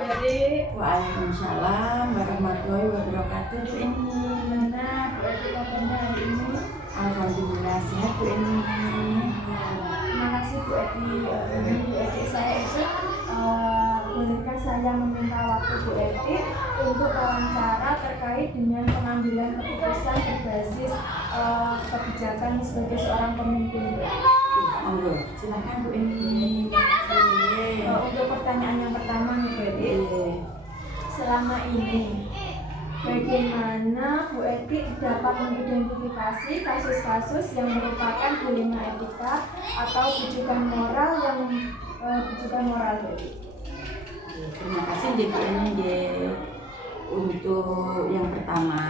Waalaikumsalam warahmatullahi wabarakatuh. Bu Eni, Gimana Bu Eti kabarnya hari ini? alhamdulillah sehat Bu Eni. Terima kasih Bu Eti. Ini Bu Eti saya itu bolehkah saya meminta waktu Bu Eti untuk wawancara terkait dengan pengambilan keputusan berbasis kebijakan sebagai seorang pemimpin Bu Eti? Monggo, silakan Bu Eni. Untuk pertanyaan yang pertama nih Bu Eti. Selama ini bagaimana Bu Eti dapat mengidentifikasi kasus-kasus yang merupakan dilema etika atau bujukan moral Bu Eti? Terima kasih Bu Eni. Untuk yang pertama,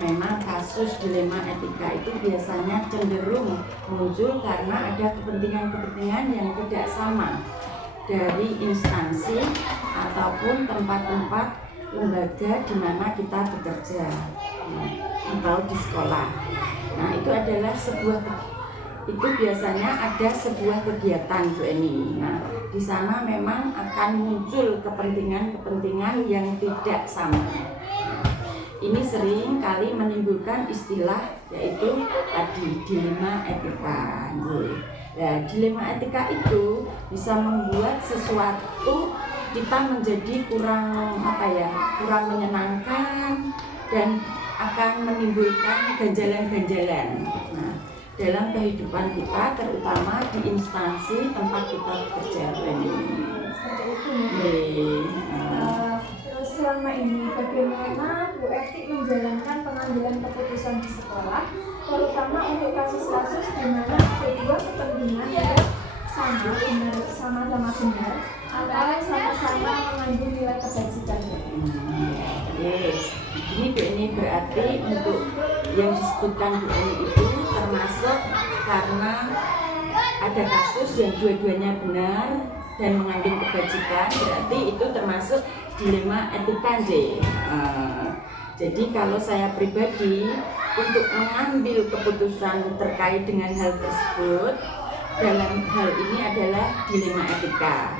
memang kasus dilema etika itu biasanya cenderung muncul karena ada kepentingan-kepentingan yang tidak sama dari instansi ataupun tempat-tempat lembaga di mana kita bekerja atau di sekolah. Nah, itu biasanya ada sebuah kegiatan Bu Eni. Nah, di sana memang akan muncul kepentingan-kepentingan yang tidak sama. Ini sering kali menimbulkan istilah yaitu tadi dilema etika. Nah, dilema etika itu bisa membuat sesuatu kita menjadi kurang menyenangkan dan akan menimbulkan ganjalan-ganjalan. Nah, dalam kehidupan kita, terutama di instansi tempat kita bekerja. Seperti itu. Terus selama ini bagaimana Bu Eti menjalankan pengambilan keputusan di sekolah, terutama untuk kasus-kasus di mana kedua kepentingan yang sama-sama benar atau sama-sama mengandung nilai kebajikan? Ini Bu Eni berarti untuk yang disebutkan Bu Eni itu termasuk karena ada kasus yang dua-duanya benar dan mengandung kebajikan, berarti itu termasuk dilema etika. Jadi kalau saya pribadi untuk mengambil keputusan terkait dengan hal tersebut, dalam hal ini adalah dilema etika.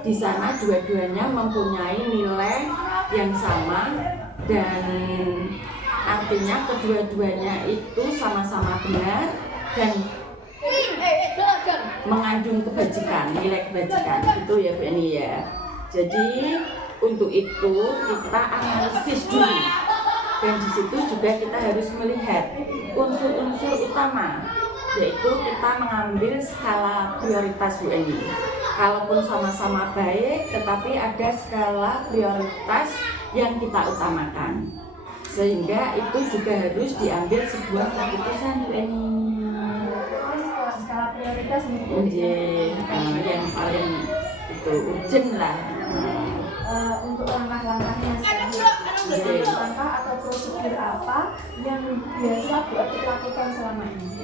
Di sana dua-duanya mempunyai nilai yang sama dan artinya kedua-duanya itu sama-sama benar dan mengandung kebajikan, nilai kebajikan itu ya Bu Eni ya. Jadi untuk itu kita analisis dulu dan di situ juga kita harus melihat unsur-unsur utama, yaitu kita mengambil skala prioritas Bu Eni. Kalaupun sama-sama baik, tetapi ada skala prioritas yang kita utamakan, sehingga itu juga harus diambil sebuah keputusan Bu Eni. Skala prioritas yang paling itu urgent lah. Untuk langkah-langkahnya seperti langkah atau prosedur apa yang biasa Bu Eti lakukan selama ini?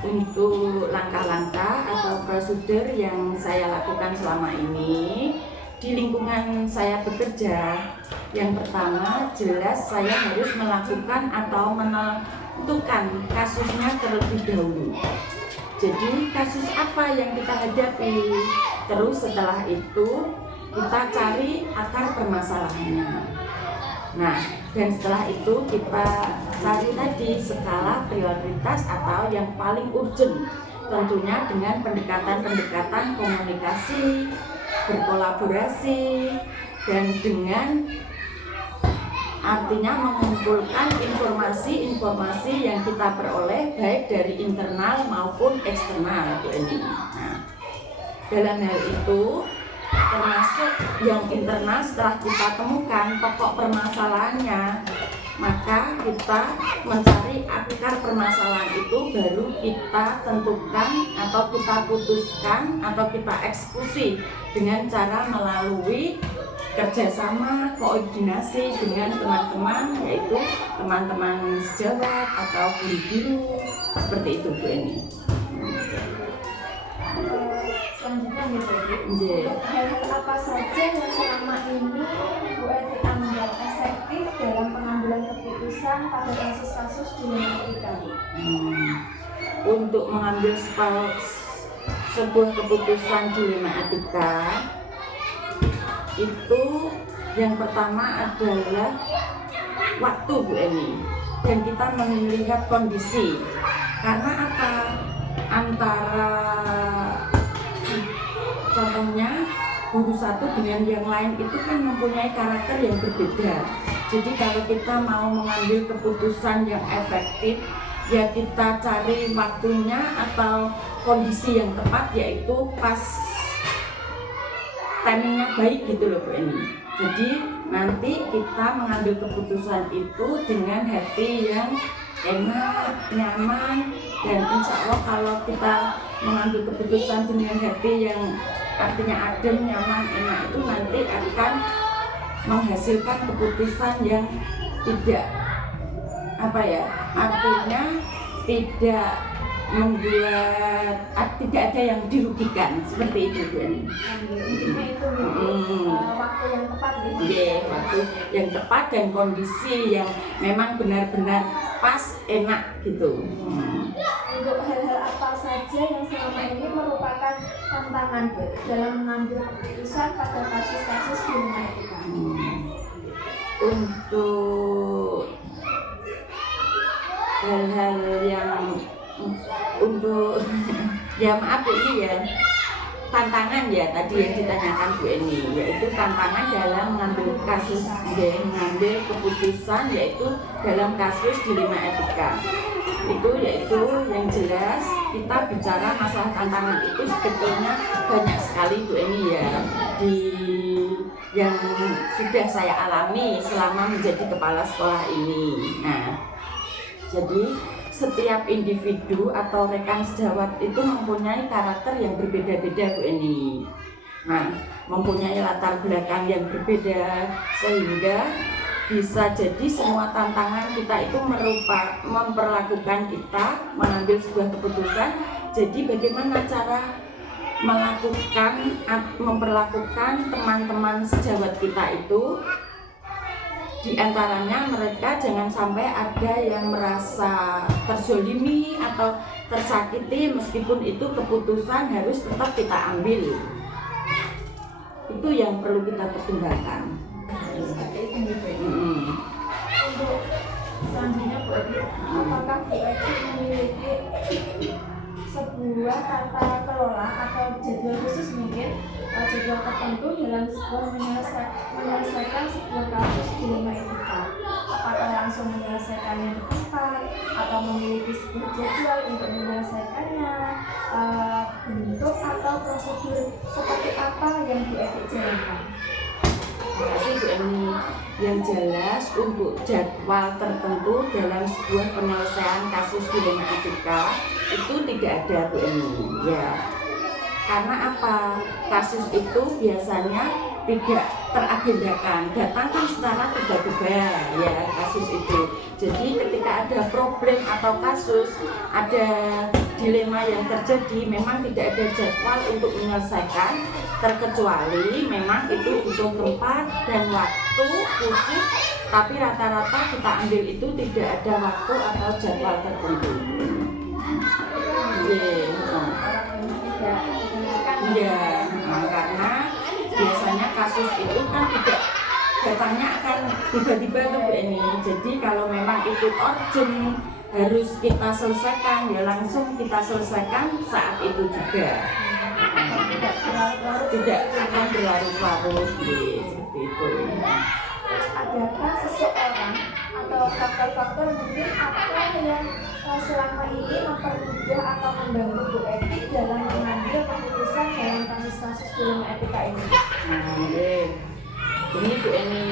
Untuk langkah-langkah atau prosedur yang saya lakukan selama ini di lingkungan saya bekerja, yang pertama jelas saya harus melakukan atau menentukan kasusnya terlebih dahulu. Jadi kasus apa yang kita hadapi, terus setelah itu kita cari akar permasalahannya. Nah, dan setelah itu kita cari tadi skala prioritas atau yang paling urgent, tentunya dengan pendekatan-pendekatan komunikasi, berkolaborasi, dan dengan artinya mengumpulkan informasi-informasi yang kita peroleh baik dari internal maupun eksternal. Nah, dalam hal itu termasuk yang internal, setelah kita temukan pokok permasalahannya, maka kita mencari akar permasalahan itu, baru kita tentukan atau kita putuskan atau kita eksekusi dengan cara melalui kerjasama, koordinasi dengan teman-teman, yaitu teman-teman sejawat atau guru-guru, seperti itu Bu Eni. Selanjutnya untuk hal-hal apa saja yang selama ini Bu Eti anggap efektif dalam pengambilan keputusan pada kasus-kasus dilema etika? Untuk mengambil sebuah keputusan dilema etika, itu yang pertama adalah waktu Bu Eni, dan kita melihat kondisi. Karena apa? Antara contohnya guru satu dengan yang lain itu kan mempunyai karakter yang berbeda. Jadi kalau kita mau mengambil keputusan yang efektif, ya kita cari waktunya atau kondisi yang tepat, yaitu pas timingnya baik gitu loh Bu Eni. Jadi nanti kita mengambil keputusan itu dengan hati yang enak, nyaman, dan insya Allah kalau kita mengambil keputusan dengan hati yang artinya adem, nyaman, enak, itu nanti akan menghasilkan keputusan yang tidak apa ya, artinya tidak membuat tidak ada yang dirugikan, seperti itu Bu Eni. Intinya itu waktu yang tepat gitu. Iya, waktu yang tepat dan kondisi yang memang benar-benar pas, enak gitu. Untuk hal-hal apa saja yang selama ini merupakan tantangan dalam mengambil keputusan pada kasus-kasus di rumah etika? Untuk hal-hal yang untuk ya maaf ini ya, tantangan ya tadi yang ditanyakan Bu Eni, yaitu tantangan dalam mengambil kasus, mengambil keputusan, yaitu dalam kasus dilema etika. Itu yaitu yang jelas kita bicara masalah tantangan itu sebetulnya banyak sekali Bu Eni ya, di yang sudah saya alami selama menjadi kepala sekolah ini. Nah, jadi setiap individu atau rekan sejawat itu mempunyai karakter yang berbeda-beda Bu Eni. Nah, mempunyai latar belakang yang berbeda, sehingga bisa jadi semua tantangan kita itu memperlakukan kita mengambil sebuah keputusan. Jadi bagaimana cara memperlakukan teman-teman sejawat kita itu, di antaranya mereka jangan sampai ada yang merasa terzolimi atau tersakiti, meskipun itu keputusan harus tetap kita ambil. Itu yang perlu kita pertimbangkan. Untuk selanjutnya Bu Edi, apakah Bu Edi memiliki sebuah tata kelola atau jadwal khusus, mungkin jadwal tertentu dalam sebuah menyelesaikan sebuah kasus dilema etika? Apakah langsung menyelesaikannya di tempat atau memiliki sebuah jadwal untuk menyelesaikannya, bentuk atau prosedur seperti apa yang Bu Edi jalankan? Terima kasih Bu Eni. Yang jelas untuk jadwal tertentu dalam sebuah penyelesaian kasus dilema etika itu tidak ada Bu Eni ya. Karena apa? Kasus itu biasanya tidak teragendakan, datang kan secara tiba-tiba ya kasus itu. Jadi ketika ada problem atau kasus, ada dilema yang terjadi, memang tidak ada jadwal untuk menyelesaikan, terkecuali memang itu butuh tempat dan waktu khusus, tapi rata-rata kita ambil itu tidak ada waktu atau jadwal tertentu. Iya, karena biasanya kasus itu kan tidak datangnya akan tiba-tiba tuh Bu Eni. Jadi kalau memang itu urgent harus kita selesaikan, ya langsung kita selesaikan saat itu juga. Tidak akan berlarut-larut seperti itu. Adakah seseorang atau faktor-faktor mungkin apa yang selama ini mempermudah atau membantu Bu Edi dalam mengambil keputusan dalam kasus-kasus dilema etika ini? Ini Bu Eni,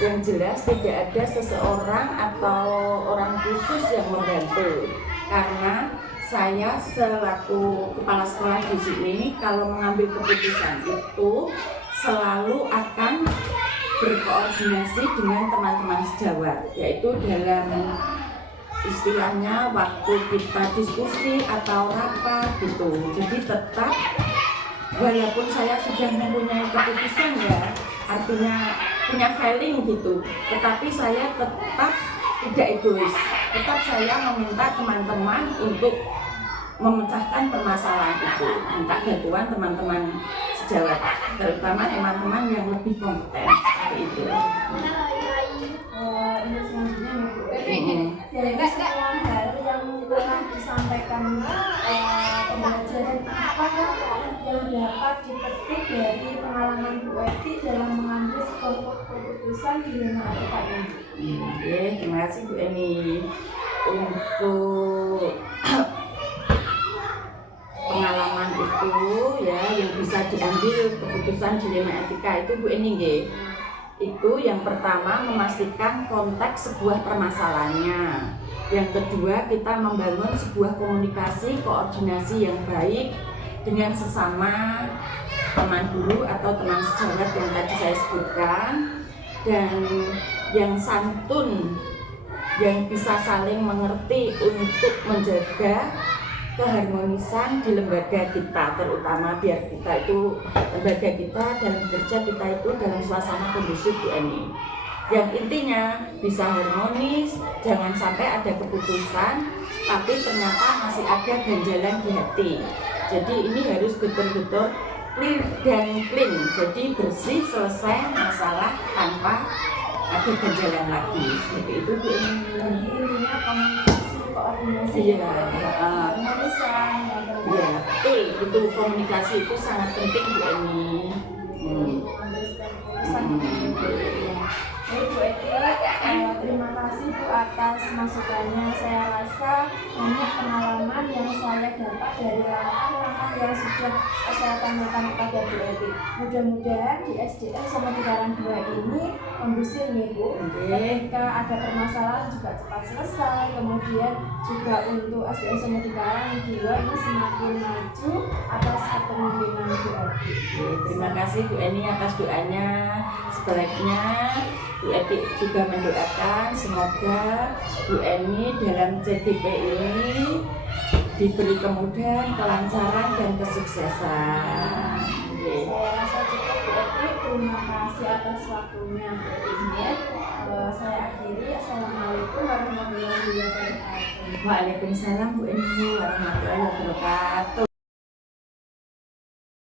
yang jelas tidak ada seseorang atau orang khusus yang membantu, karena saya selaku kepala sekolah di sini kalau mengambil keputusan itu selalu akan berkoordinasi dengan teman-teman sejawat, yaitu dalam istilahnya waktu kita diskusi atau rapat gitu. Jadi tetap walaupun saya sudah mempunyai keputusan ya, artinya punya feeling gitu, tetapi saya tetap tidak egois. Tetap saya meminta teman-teman untuk memecahkan permasalahan itu, minta bantuan teman-teman sejawat, terutama teman-teman yang lebih kompeten seperti itu. Untuk selanjutnya nih Bu, dari semua hal yang telah disampaikan pembelajaran apa yang dapat dipetik dari pengalaman Bu Eti dalam mengambil sebuah keputusan di Dilema Etika ini? Oke, terima kasih Bu Eni untuk pengalaman itu ya yang bisa diambil keputusan dilema etika itu Bu Eni nggih. Itu yang pertama memastikan konteks sebuah permasalahannya. Yang kedua kita membangun sebuah komunikasi koordinasi yang baik dengan sesama teman guru atau teman sejawat yang tadi saya sebutkan, dan yang santun yang bisa saling mengerti untuk menjaga keharmonisan di lembaga kita, terutama biar kita itu lembaga kita dalam bekerja kita itu dalam suasana kondusif Bu Eni. Yang intinya bisa harmonis, jangan sampai ada keputusan tapi ternyata masih ada ganjalan di hati. Jadi ini harus betul-betul clear dan clean, jadi bersih, selesai masalah tanpa ada ganjalan lagi. Seperti itu Bu Eni. Jadi intinya komunikasi koordinasi harmonisan. Iya, betul. Itu komunikasi itu sangat penting Bu Eni. Baik Bu Eti, terima kasih Bu atas masukannya. Saya rasa banyak pengalaman yang saya dapat dari langkah-langkah yang sudah saya tanyakan kepada Bu Eti. Mudah-mudahan di SDN Samudikaran 2 ini kondusif nih Bu. Ketika ada permasalahan juga cepat selesai. Kemudian juga untuk SDN Samudikaran 2 ini semakin maju atas kepemimpinan Bu Eti. Terima kasih Bu Eni atas doanya. Sebaliknya Bu Eti juga mendoakan semoga Bu Eni dalam CTP ini diberi kemudahan, kelancaran, dan kesuksesan. Saya rasa cukup Bu Eti, terima kasih atas waktunya Bu Eti. Saya akhiri, Assalamualaikum warahmatullahi wabarakatuh. Waalaikumsalam Bu Eni warahmatullahi wabarakatuh.